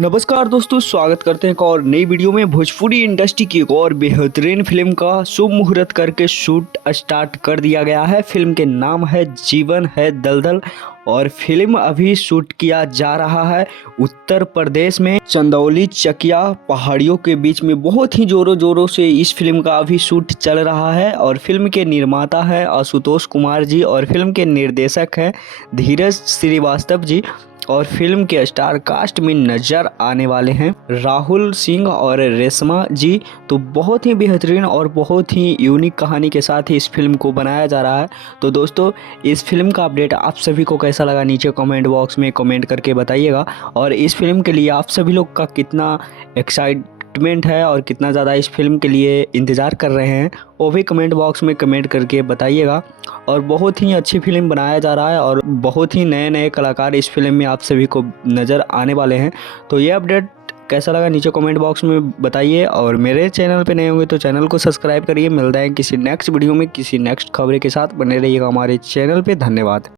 नमस्कार दोस्तों, स्वागत करते हैं एक और नई वीडियो में। भोजपुरी इंडस्ट्री की एक और बेहतरीन फिल्म का शुभ मुहूर्त करके शूट स्टार्ट कर दिया गया है। फिल्म के नाम है जीवन है दलदल और फिल्म अभी शूट किया जा रहा है उत्तर प्रदेश में चंदौली चकिया पहाड़ियों के बीच में। बहुत ही जोरों जोरों से इस फिल्म का अभी शूट चल रहा है और फिल्म के निर्माता है आशुतोष कुमार जी और फिल्म के निर्देशक हैं धीरज श्रीवास्तव जी। और फिल्म के स्टार कास्ट में नजर आने वाले हैं राहुल सिंह और रेशमा जी। तो बहुत ही बेहतरीन और बहुत ही यूनिक कहानी के साथ ही इस फिल्म को बनाया जा रहा है। तो दोस्तों, इस फिल्म का अपडेट आप सभी को कैसा लगा नीचे कमेंट बॉक्स में कमेंट करके बताइएगा। और इस फिल्म के लिए आप सभी लोग का कितना एक्साइटमेंट है और कितना ज़्यादा इस फिल्म के लिए इंतज़ार कर रहे हैं वो भी कमेंट बॉक्स में कमेंट करके बताइएगा। और बहुत ही अच्छी फिल्म बनाया जा रहा है और बहुत ही नए नए कलाकार इस फिल्म में आप सभी को नज़र आने वाले हैं। तो ये अपडेट कैसा लगा नीचे कमेंट बॉक्स में बताइए। और मेरे चैनल पे नए होंगे तो चैनल को सब्सक्राइब करिए। मिलता है किसी नेक्स्ट वीडियो में किसी नेक्स्ट खबरें के साथ। बने रहिएगा हमारे चैनल पे। धन्यवाद।